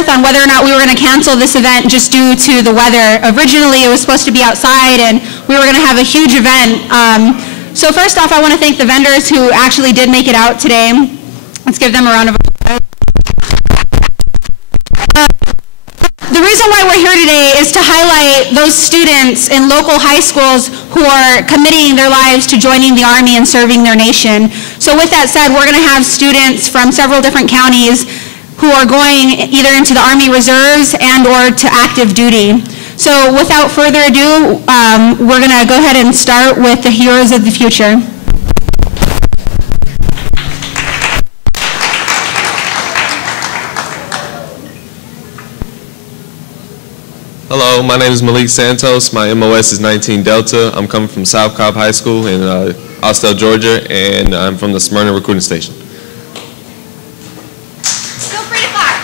forth on whether or not we were going to cancel this event just due to the weather. Originally, it was supposed to be outside, and we were going to have a huge event. So first off, I want to thank the vendors who actually did make it out today. Let's give them a round of applause. The reason why we're here today is to highlight those students in local high schools who are committing their lives to joining the Army and serving their nation. So with that said, we're going to have students from several different counties who are going either into the Army Reserves and or to active duty. So without further ado, we're going to go ahead and start with the heroes of the future. Hello, my name is Malik Santos. My MOS is 19 Delta. I'm coming from South Cobb High School in Austell, Georgia, and I'm from the Smyrna Recruiting Station. Feel free to clap.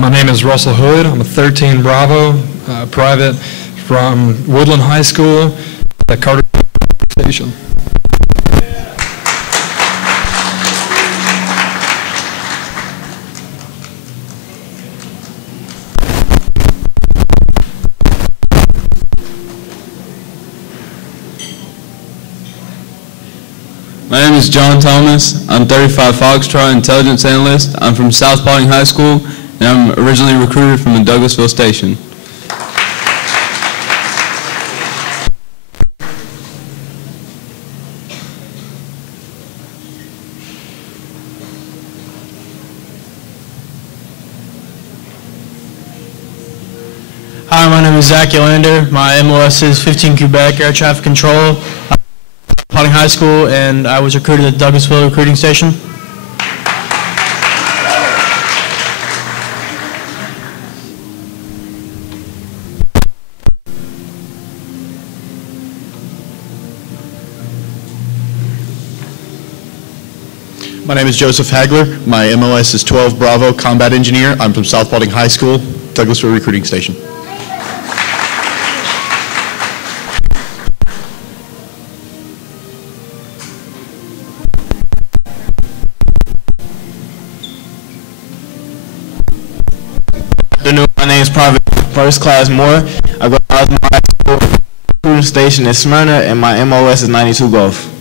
My name is Russell Hood. I'm a 13 Bravo private from Woodland High School at Carter Station. My name is John Thomas. I'm 35 Foxtrot Intelligence Analyst. I'm from South Paulding High School, and I'm originally recruited from the Douglasville Station. Hi, my name is Zach Yolander. My MOS is 15 Quebec Air Traffic Control, Paulding High School, and I was recruited at Douglasville Recruiting Station. My name is Joseph Hagler. My MOS is 12 Bravo Combat Engineer. I'm from South Paulding High School, Douglasville Recruiting Station. My name is Private First Class Moore. I go to my high school recruiting station in Smyrna, and my MOS is 92 Golf.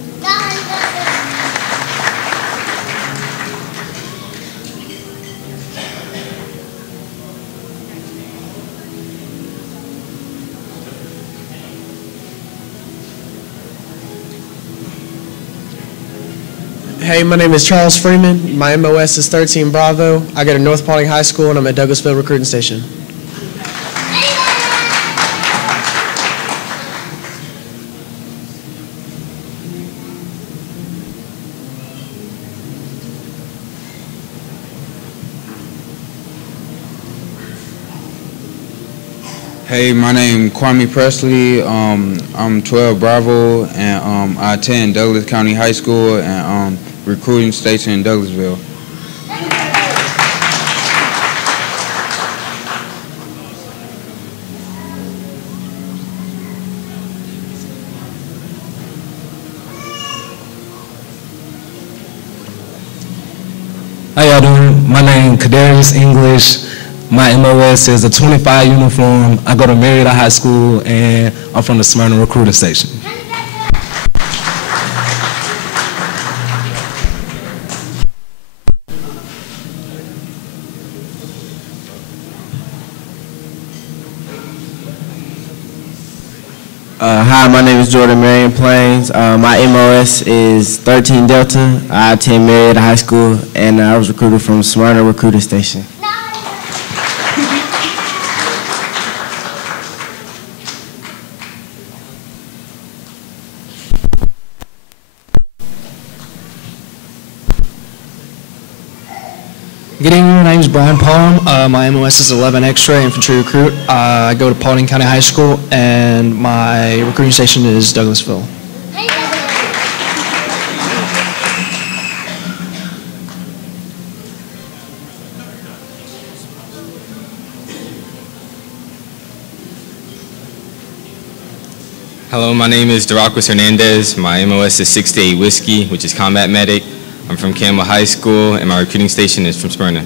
Hey, my name is Charles Freeman. My MOS is 13 Bravo. I go to North Paulding High School, and I'm at Douglasville Recruiting Station. Hey, my name is Kwame Presley. I'm 12 Bravo, and I attend Douglas County High School and recruiting station in Douglasville. How y'all doing? My name is Kadarius English. My MOS is a 25 uniform. I go to Marietta High School, and I'm from the Smyrna Recruiting Station. Hi, my name is Jordan Marion Plains. My MOS is 13 Delta. I attend Marietta High School, and I was recruited from Smyrna Recruiting Station. Good evening, my name is Brian Palm. My MOS is 11 X-Ray Infantry Recruit. I go to Paulding County High School, and my recruiting station is Douglasville. Hello, my name is Daracus Hernandez. My MOS is 68 Whiskey, which is combat medic. I'm from Campbell High School, and my recruiting station is from Smyrna.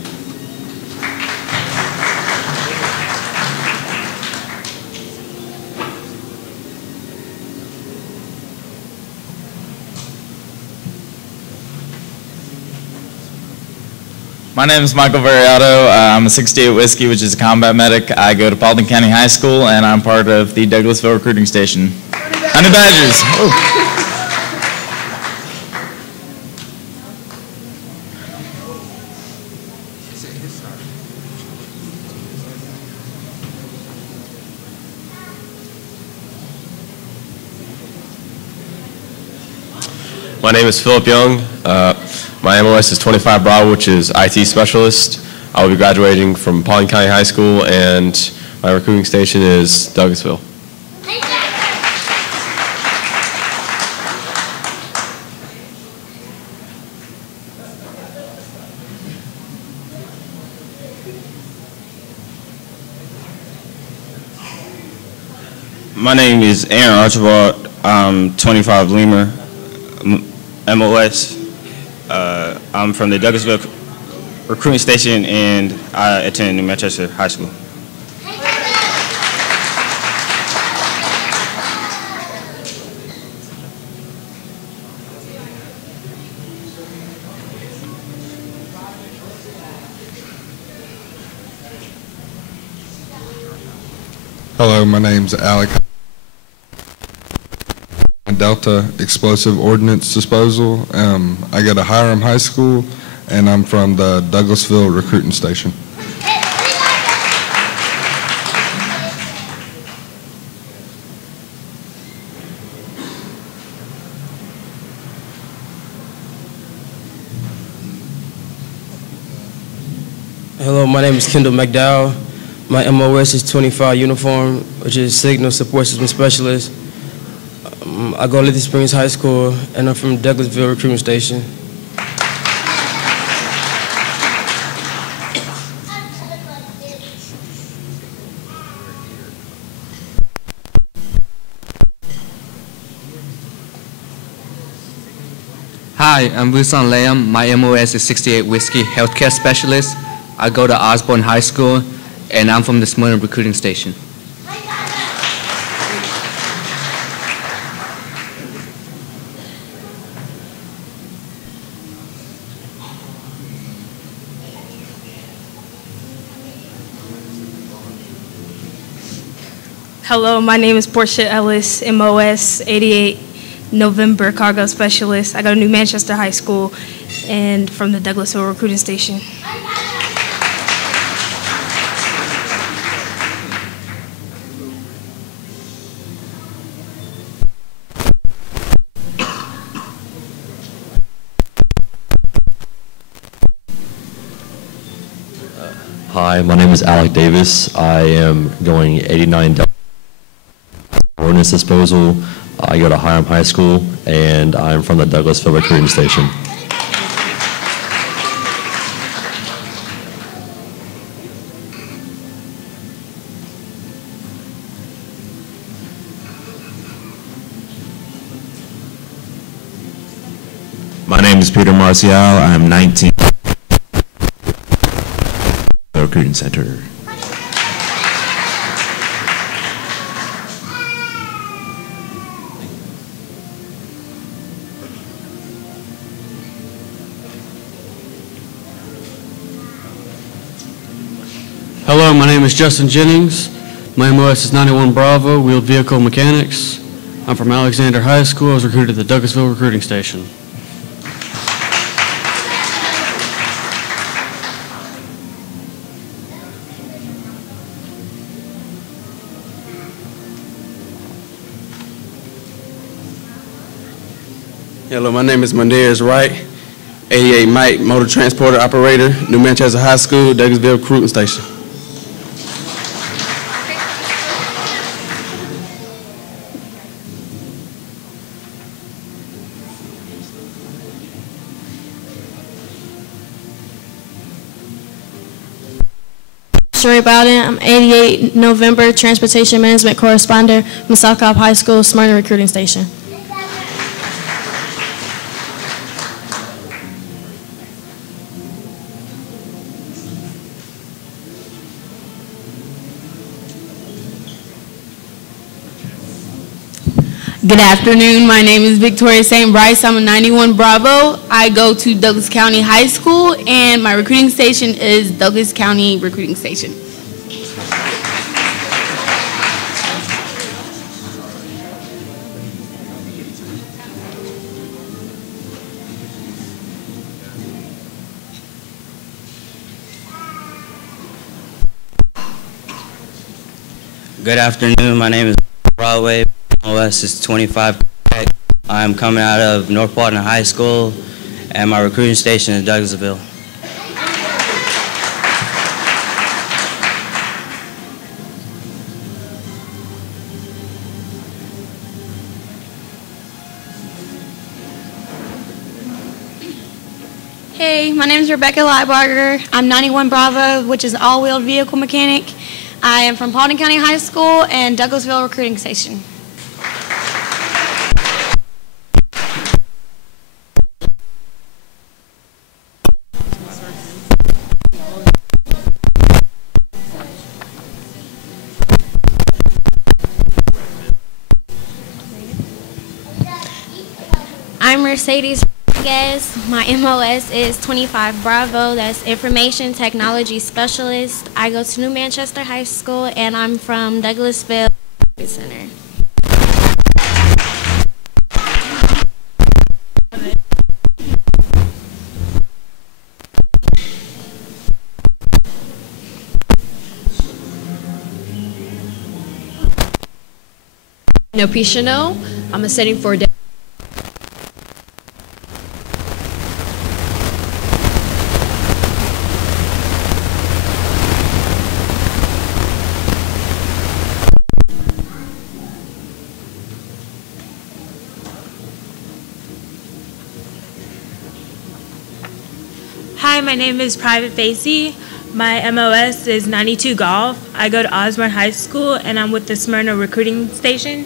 My name is Michael Variato. I'm a 68 Whiskey, which is a combat medic. I go to Paulding County High School, and I'm part of the Douglasville recruiting station. Honey Badgers. Woo. My name is Philip Young. My MOS is 25 Bravo, which is IT specialist. I will be graduating from Paulding County High School, and my recruiting station is Douglasville. My name is Aaron Archibald. I'm 25 Lemur, MOS. I'm from the Douglasville recruiting station, and I attend New Manchester High School. Hello, my name's Alec. Delta Explosive Ordnance Disposal. I go to Hiram High School, and I'm from the Douglasville recruiting station. Hello, my name is Kendall McDowell. My MOS is 25 Uniform, which is Signal Support System Specialist. I go to Little Springs High School, and I'm from Douglasville recruiting station. Hi, I'm Wilson Lam. My MOS is 68 Whiskey, Healthcare Specialist. I go to Osborne High School, and I'm from the Smyrna recruiting station. Hello, my name is Portia Ellis, MOS 88 November Cargo Specialist. I go to New Manchester High School and from the Douglasville recruiting station. Hi, my name is Alec Davis. I am going 89 Ordnance Disposal. I go to Hiram High School, and I'm from the Douglasville recruiting station. My name is Peter Marcial. I'm 19. Recruiting Center. Hello, my name is Justin Jennings. My MOS is 91 Bravo, Wheeled Vehicle Mechanics. I'm from Alexander High School. I was recruited at the Douglasville recruiting station. Hello, my name is Mandarius Wright, 88 Mike, Motor Transporter Operator, New Manchester High School, Douglasville Recruiting Station. Sheree Bowden. I'm 88 November Transportation Management Correspondent from South Cobb High School, Smyrna Recruiting Station. Good afternoon. My name is Victoria St. Bryce. I'm a 91 Bravo. I go to Douglas County High School, and my recruiting station is Douglas County Recruiting Station. Good afternoon. My name is Broadway. OS is 25. I'm coming out of North Paulding High School, and my recruiting station is Douglasville. Hey, my name is Rebecca Lightbarger. I'm 91 Bravo, which is an all-wheeled vehicle mechanic. I am from Paulding County High School and Douglasville Recruiting Station. I'm Mercedes Rodriguez. My MOS is 25 Bravo. That's Information Technology Specialist. I go to New Manchester High School, and I'm from Douglasville Center. No Pichano. I'm a setting for Hi, my name is Private Facey. My MOS is 92 Golf. I go to Osborne High School, and I'm with the Smyrna Recruiting Station.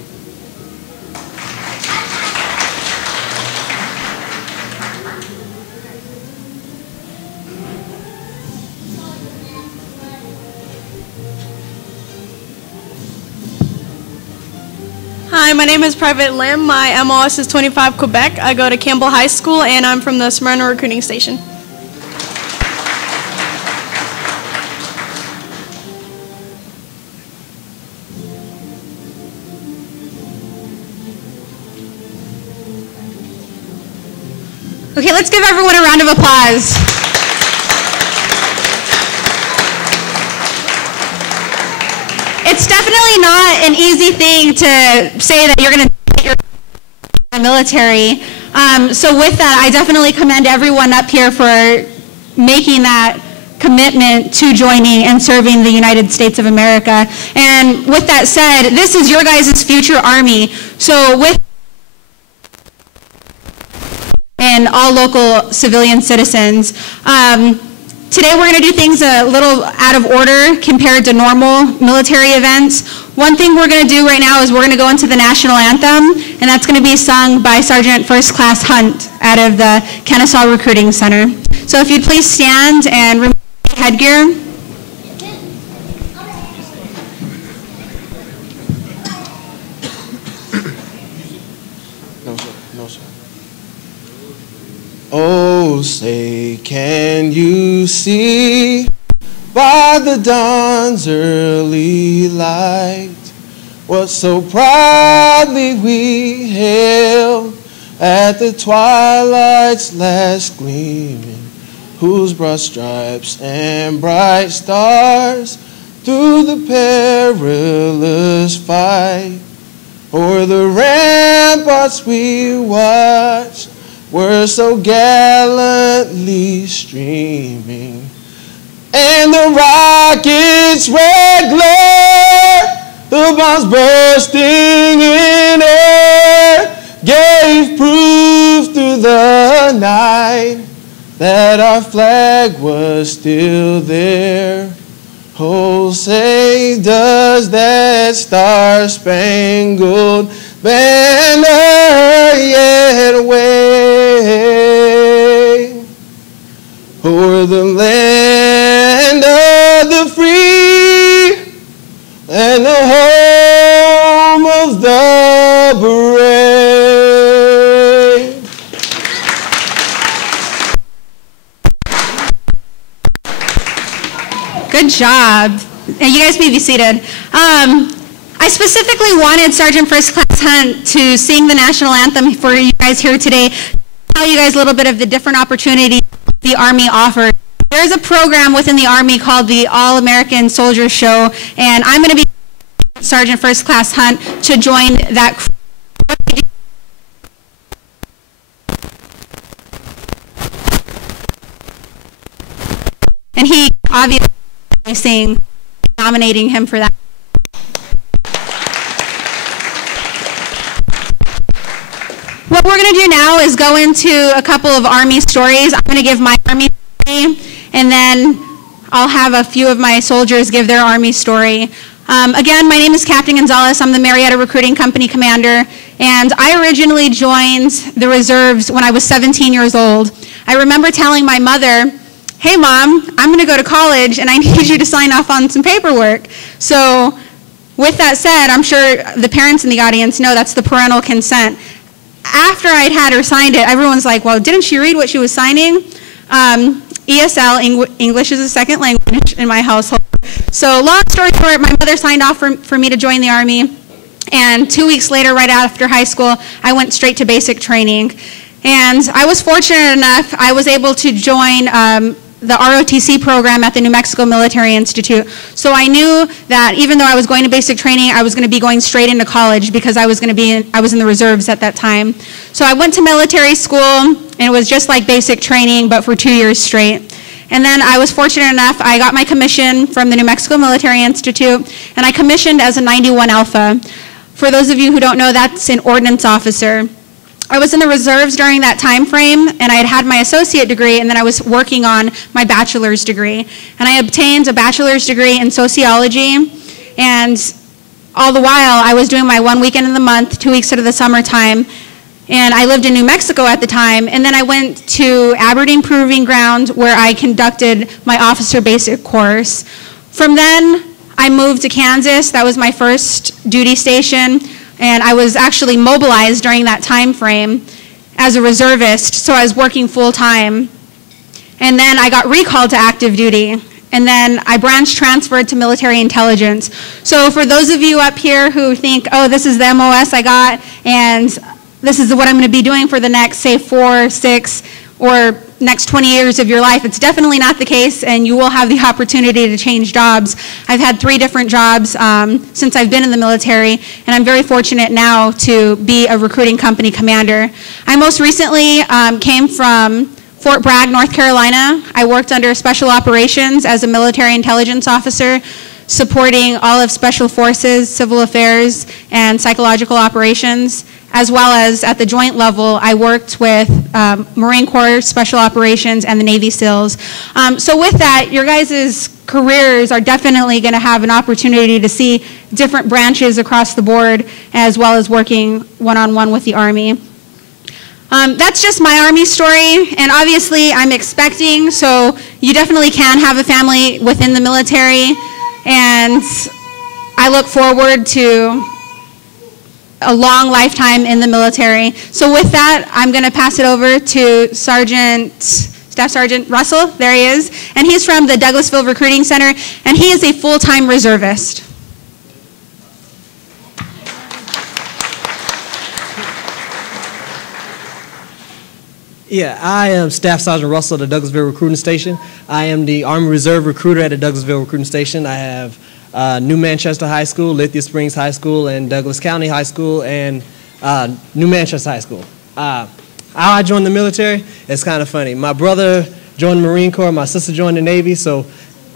Hi, my name is Private Lim. My MOS is 25 Quebec. I go to Campbell High School, and I'm from the Smyrna Recruiting Station. Okay, let's give everyone a round of applause. It's definitely not an easy thing to say that you're going to get your military. So with that, I definitely commend everyone up here for making that commitment to joining and serving the United States of America. And with that said, this is your guys' future Army. So with and all local civilian citizens. Today we're going to do things a little out of order compared to normal military events. One thing we're going to do right now is we're going to go into the national anthem, and that's going to be sung by Sergeant First Class Hunt out of the Kennesaw Recruiting Center. So if you'd please stand and remove your headgear. Oh, say, can you see by the dawn's early light what so proudly we hailed at the twilight's last gleaming, whose broad stripes and bright stars through the perilous fight o'er the ramparts we watched were so gallantly streaming, and the rocket's red glare, the bombs bursting in air, gave proof through the night that our flag was still there. Oh, say does that star-spangled banner yet wave o'er the land of the free and the home of the brave. Good job. And you guys may be seated. I specifically wanted Sergeant First Class Hunt to sing the national anthem for you guys here today, tell you guys a little bit of the different opportunities the Army offers. There's a program within the Army called the All-American Soldier Show, and I'm going to be Sergeant First Class Hunt to join that crew. And he obviously sing, nominating him for that. What we're going to do now is go into a couple of Army stories. I'm going to give my Army story, and then I'll have a few of my soldiers give their Army story. Again, my name is Captain Gonzalez. I'm the Marietta Recruiting Company Commander, and I originally joined the reserves when I was 17 years old. I remember telling my mother, "Hey Mom, I'm going to go to college and I need you to sign off on some paperwork." So with that said, I'm sure the parents in the audience know that's the parental consent. After I'd had her signed it, everyone's like, "Well, didn't she read what she was signing?" ESL, English is a second language in my household. So long story short, my mother signed off for me to join the Army, and 2 weeks later, right after high school, I went straight to basic training. And I was fortunate enough, I was able to join the ROTC program at the New Mexico Military Institute. So I knew that even though I was going to basic training, I was going to be going straight into college because I was in the reserves at that time. So I went to military school, and it was just like basic training, but for 2 years straight. And then I was fortunate enough, I got my commission from the New Mexico Military Institute, and I commissioned as a 91 Alpha. For those of you who don't know, that's an ordnance officer. I was in the reserves during that time frame, and I had my associate degree, and then I was working on my bachelor's degree. And I obtained a bachelor's degree in sociology, and all the while I was doing my 1 weekend in the month, 2 weeks out of the summertime, and I lived in New Mexico at the time, and then I went to Aberdeen Proving Ground where I conducted my officer basic course. From then, I moved to Kansas. That was my first duty station. And I was actually mobilized during that time frame as a reservist, so I was working full time. And then I got recalled to active duty, and then I branch transferred to military intelligence. So for those of you up here who think, oh, this is the MOS I got, and this is what I'm going to be doing for the next, say, 4, 6, or next 20 years of your life, it's definitely not the case, and you will have the opportunity to change jobs. I've had 3 different jobs since I've been in the military, and I'm very fortunate now to be a recruiting company commander. I most recently came from Fort Bragg, North Carolina. I worked under Special Operations as a military intelligence officer, supporting all of Special Forces, Civil Affairs, and Psychological Operations, as well as at the joint level, I worked with Marine Corps Special Operations and the Navy SEALs. So with that, your guys' careers are definitely going to have an opportunity to see different branches across the board, as well as working one-on-one with the Army. That's just my Army story, and obviously I'm expecting, so you definitely can have a family within the military, and I look forward to a long lifetime in the military. So with that, I'm going to pass it over to Staff Sergeant Russell. There he is. And he's from the Douglasville Recruiting Center, and he is a full-time reservist. Yeah, I am Staff Sergeant Russell at the Douglasville Recruiting Station. I am the Army Reserve recruiter at the Douglasville Recruiting Station. I have New Manchester High School, Lithia Springs High School, and Douglas County High School, and New Manchester High School. How I joined the military, it's kind of funny. My brother joined the Marine Corps, my sister joined the Navy, so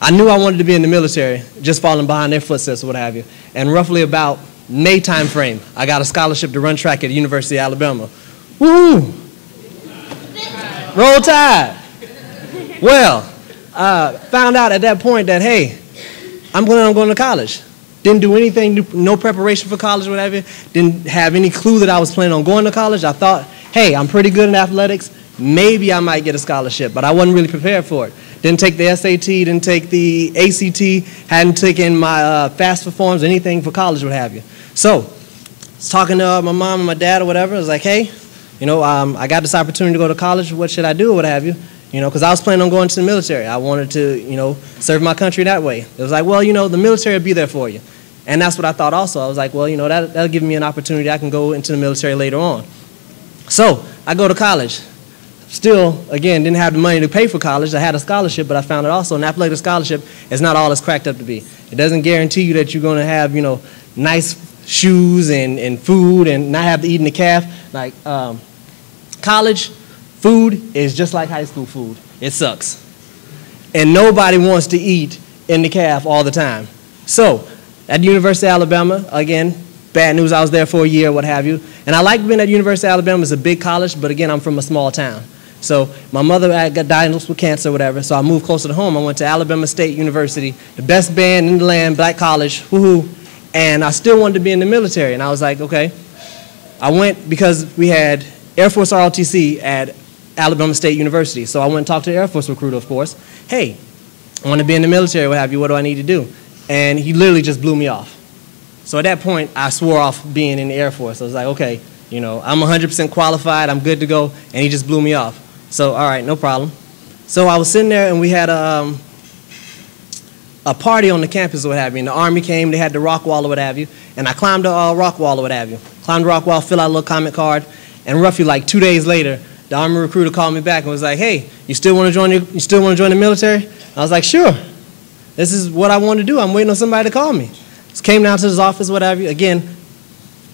I knew I wanted to be in the military, just following behind their footsteps or what have you. And roughly about May time frame, I got a scholarship to run track at the University of Alabama. Woo! Roll Tide! Well, found out at that point that, hey, I'm planning on going to college. Didn't do anything, no preparation for college or whatever. Didn't have any clue that I was planning on going to college. I thought, hey, I'm pretty good in athletics. Maybe I might get a scholarship, but I wasn't really prepared for it. Didn't take the SAT, didn't take the ACT, hadn't taken my FAFSA forms, anything for college, what have you. So, I was talking to my mom and my dad or whatever. I was like, hey, you know, I got this opportunity to go to college. What should I do or what have you? You know, because I was planning on going to the military. I wanted to, you know, serve my country that way. It was like, well, you know, the military will be there for you. And that's what I thought also. I was like, well, you know, that'll give me an opportunity. I can go into the military later on. So I go to college. Still, again, didn't have the money to pay for college. I had a scholarship, but I found it also an athletic scholarship is not all it's cracked up to be. It doesn't guarantee you that you're going to have, you know, nice shoes and food and not have to eat in the calf. Like college food is just like high school food. It sucks. And nobody wants to eat in the calf all the time. So at the University of Alabama, again, bad news, I was there for a year, what have you. And I like being at the University of Alabama. It's a big college, but again, I'm from a small town. So my mother had got diagnosed with cancer or whatever, so I moved closer to home. I went to Alabama State University, the best band in the land, black college, woohoo. And I still wanted to be in the military. And I was like, okay. I went because we had Air Force ROTC at Alabama State University. So I went and talked to the Air Force recruiter, of course. Hey, I want to be in the military, what have you, what do I need to do? And he literally just blew me off. So at that point, I swore off being in the Air Force. I was like, okay, you know, I'm 100% qualified, I'm good to go, and he just blew me off. So, all right, no problem. So I was sitting there, and we had a party on the campus, what have you, and the Army came, they had the rock wall or what have you, and I climbed the rock wall or what have you. Climbed the rock wall, filled out a little comment card, and roughly like 2 days later, the Army recruiter called me back and was like, hey, you still want to join the military? I was like, sure. This is what I want to do. I'm waiting on somebody to call me. Just came down to his office, whatever. Again,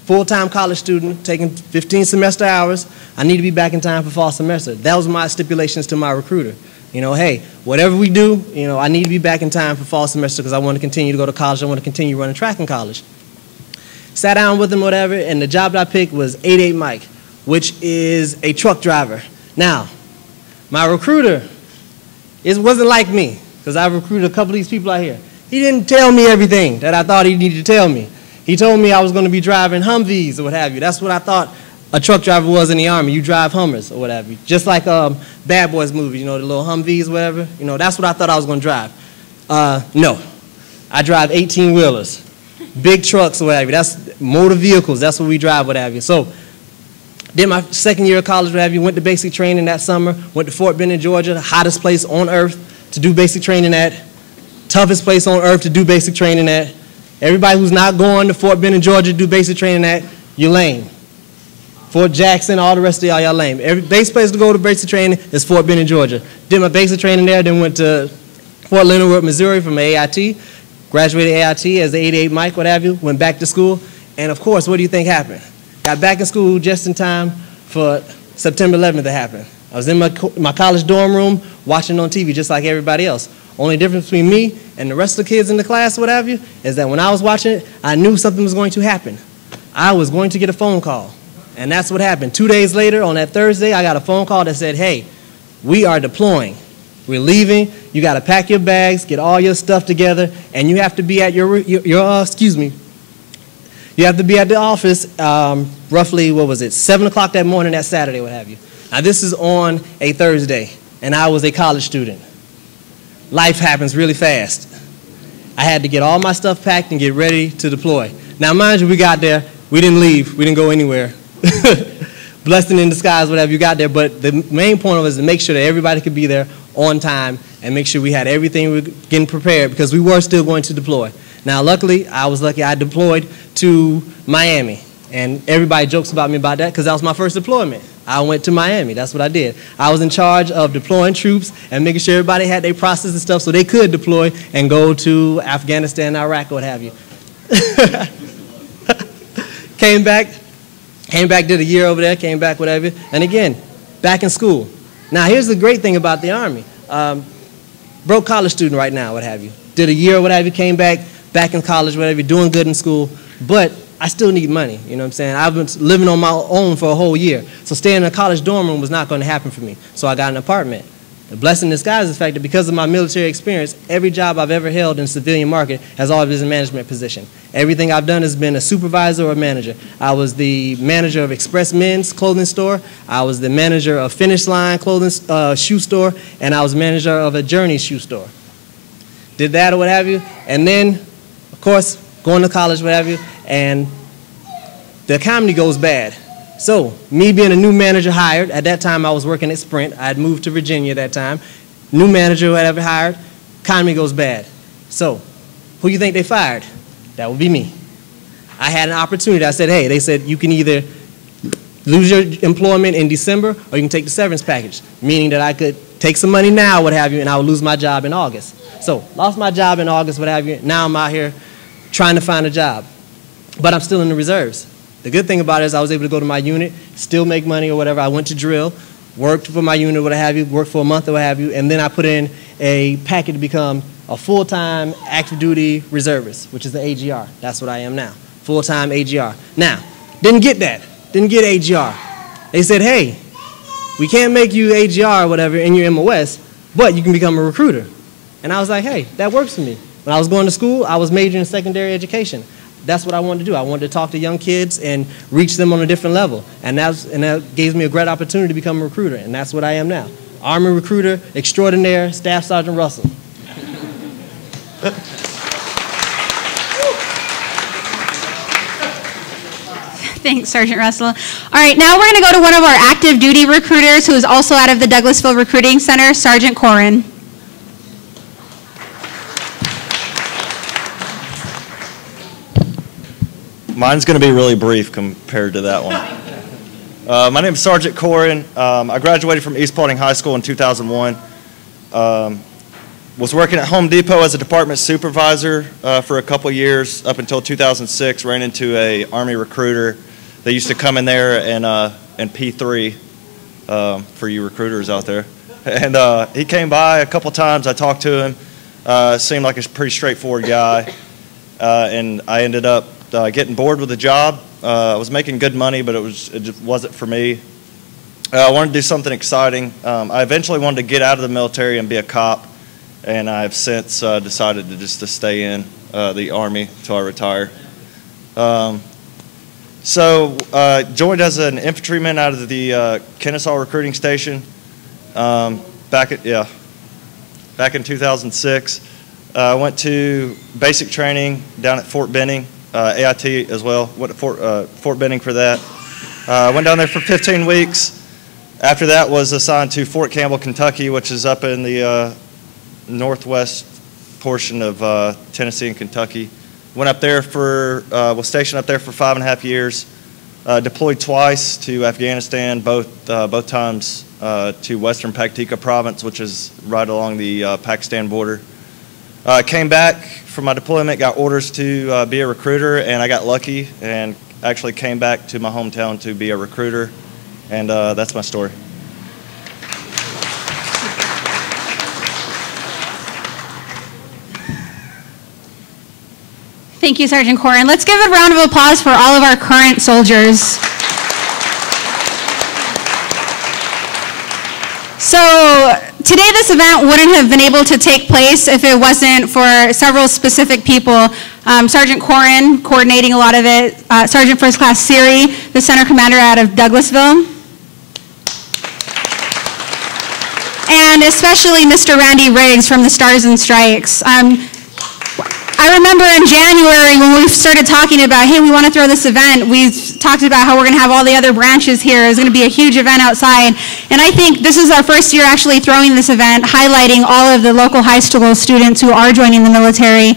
full-time college student, taking 15 semester hours. I need to be back in time for fall semester. That was my stipulations to my recruiter. You know, hey, whatever we do, you know, I need to be back in time for fall semester because I want to continue to go to college. I want to continue running track in college. Sat down with him, whatever, and the job that I picked was 88 Mike, which is a truck driver. Now, my recruiter, it wasn't like me, because I recruited a couple of these people out here. He didn't tell me everything that I thought he needed to tell me. He told me I was going to be driving Humvees or what have you. That's what I thought a truck driver was in the Army. You drive Hummers or whatever. Just like Bad Boys movies, you know, the little Humvees, whatever. You know, that's what I thought I was going to drive. No. I drive 18-wheelers, big trucks or whatever. That's motor vehicles. That's what we drive, what have you. So, did my second year of college, what have you, went to basic training that summer, went to Fort Benning, Georgia, the hottest place on earth to do basic training at, toughest place on earth to do basic training at. Everybody who's not going to Fort Benning, Georgia to do basic training at, you're lame. Fort Jackson, all the rest of y'all lame. Every base place to go to basic training is Fort Benning, Georgia. Did my basic training there, then went to Fort Leonard Wood, Missouri from AIT, graduated AIT as the 88 Mike, what have you, went back to school, and of course, what do you think happened? Got back in school just in time for September 11th to happen. I was in my college dorm room watching on TV just like everybody else. Only difference between me and the rest of the kids in the class, what have you, is that when I was watching it, I knew something was going to happen. I was going to get a phone call. And that's what happened. 2 days later, on that Thursday, I got a phone call that said, hey, we are deploying. We're leaving. You got to pack your bags, get all your stuff together, and you have to be at you have to be at the office roughly, 7 o'clock that morning, that Saturday, what have you. Now, this is on a Thursday, and I was a college student. Life happens really fast. I had to get all my stuff packed and get ready to deploy. Now, mind you, we got there. We didn't leave. We didn't go anywhere. Blessing in disguise, whatever you got there. But the main point was to make sure that everybody could be there on time and make sure we had everything we were getting prepared because we were still going to deploy. Now, luckily, I was lucky I deployed to Miami. And everybody jokes about me about that because that was my first deployment. I went to Miami. That's what I did. I was in charge of deploying troops and making sure everybody had their process and stuff so they could deploy and go to Afghanistan, Iraq, or what have you. Came back, did a year over there, came back, whatever. And again, back in school. Now, here's the great thing about the Army. Broke college student right now, what have you. Did a year, whatever, came back in college, whatever, doing good in school. But I still need money, you know what I'm saying? I've been living on my own for a whole year. So staying in a college dorm room was not going to happen for me. So I got an apartment. The blessing in disguise is the fact that because of my military experience, every job I've ever held in the civilian market has always been a management position. Everything I've done has been a supervisor or a manager. I was the manager of Express Men's clothing store. I was the manager of Finish Line clothing shoe store, and I was manager of a Journey shoe store. Did that or what have you, and then, of course, going to college, what have you, and the economy goes bad. So, me being a new manager hired, at that time I was working at Sprint. I had moved to Virginia at that time. New manager, whatever, hired, economy goes bad. So, who you think they fired? That would be me. I had an opportunity. I said, hey, they said you can either lose your employment in December or you can take the severance package, meaning that I could take some money now, what have you, and I would lose my job in August. So, lost my job in August, what have you. Now I'm out here trying to find a job. But I'm still in the reserves. The good thing about it is I was able to go to my unit, still make money or whatever. I went to drill, worked for my unit, what have you, worked for a month or what have you, and then I put in a packet to become a full-time active duty reservist, which is the AGR. That's what I am now, full-time AGR. Now, didn't get that, didn't get AGR. They said, hey, we can't make you AGR or whatever in your MOS, but you can become a recruiter. And I was like, hey, that works for me. When I was going to school, I was majoring in secondary education. That's what I wanted to do. I wanted to talk to young kids and reach them on a different level. And that gave me a great opportunity to become a recruiter, and that's what I am now. Army recruiter extraordinaire, Staff Sergeant Russell. Thanks, Sergeant Russell. All right, now we're going to go to one of our active duty recruiters who is also out of the Douglasville Recruiting Center, Sergeant Corin. Mine's going to be really brief compared to that one. My name is Sergeant Corin. I graduated from East Paulding High School in 2001. Was working at Home Depot as a department supervisor for a couple years up until 2006. Ran into a Army recruiter. They used to come in there and P3 for you recruiters out there. And he came by a couple times. I talked to him. Seemed like a pretty straightforward guy. And I ended up getting bored with the job. I was making good money, but it just wasn't for me. I wanted to do something exciting. I eventually wanted to get out of the military and be a cop, and I have since decided to stay in the Army until I retire. Joined as an infantryman out of the Kennesaw recruiting station back in 2006. I went to basic training down at Fort Benning. AIT as well, went to Fort Benning for that. Went down there for 15 weeks. After that was assigned to Fort Campbell, Kentucky, which is up in the northwest portion of Tennessee and Kentucky. Went up there was stationed up there for 5.5 years. Deployed twice to Afghanistan, both times to Western Paktika province, which is right along the Pakistan border. Came back from my deployment, got orders to be a recruiter, and I got lucky and actually came back to my hometown to be a recruiter, and that's my story. Thank you, Sergeant Corin. Let's give a round of applause for all of our current soldiers. So today this event wouldn't have been able to take place if it wasn't for several specific people. Sergeant Corin coordinating a lot of it, Sergeant First Class Siri, the center commander out of Douglasville, and especially Mr. Randy Riggs from the Stars and Strikes. I remember in January when we started talking about, hey, we want to throw this event, we talked about how we're going to have all the other branches here. It's going to be a huge event outside. And I think this is our first year actually throwing this event, highlighting all of the local high school students who are joining the military.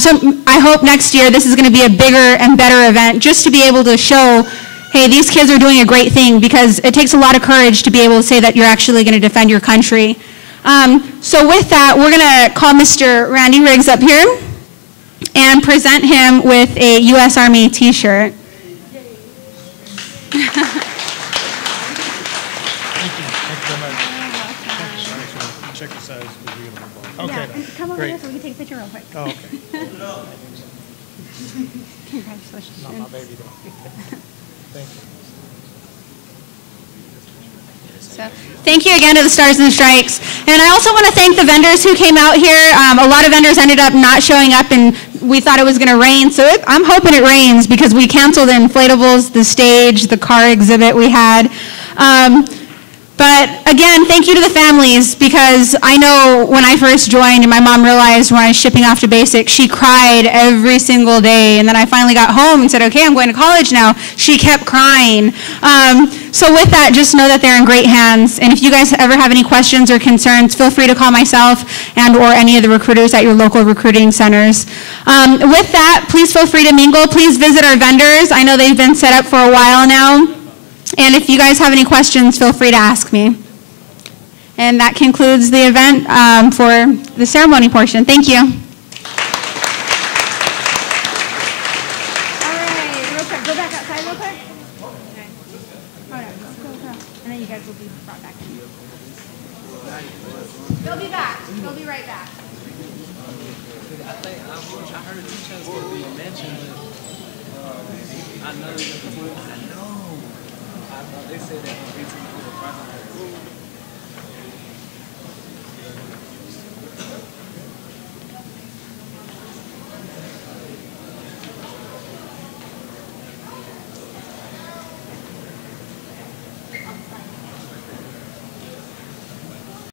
So I hope next year this is going to be a bigger and better event, just to be able to show, hey, these kids are doing a great thing, because it takes a lot of courage to be able to say that you're actually going to defend your country. So with that, we're going to call Mr. Randy Riggs up here and present him with a U.S. Army t-shirt. Check the size. Okay. Yeah, come over here so we can take a picture real quick. Oh, okay. Congratulations. Not my baby though. Thank you. So, thank you again to the Stars and Stripes. And I also want to thank the vendors who came out here. A lot of vendors ended up not showing up, and we thought it was going to rain. So I'm hoping it rains because we canceled the inflatables, the stage, the car exhibit we had. But again, thank you to the families, because I know when I first joined and my mom realized when I was shipping off to basic, she cried every single day. And then I finally got home and said, okay, I'm going to college now. She kept crying. So with that, just know that they're in great hands. And if you guys ever have any questions or concerns, feel free to call myself and or any of the recruiters at your local recruiting centers. With that, please feel free to mingle. Please visit our vendors. I know they've been set up for a while now. And if you guys have any questions, feel free to ask me. And that concludes the event for the ceremony portion. Thank you. All right, real quick, go back outside real quick. Okay. All right, let's go. And then you guys will be brought back in. They'll be back. They'll be right back. I heard you chose to be mentioned. I know. They said that.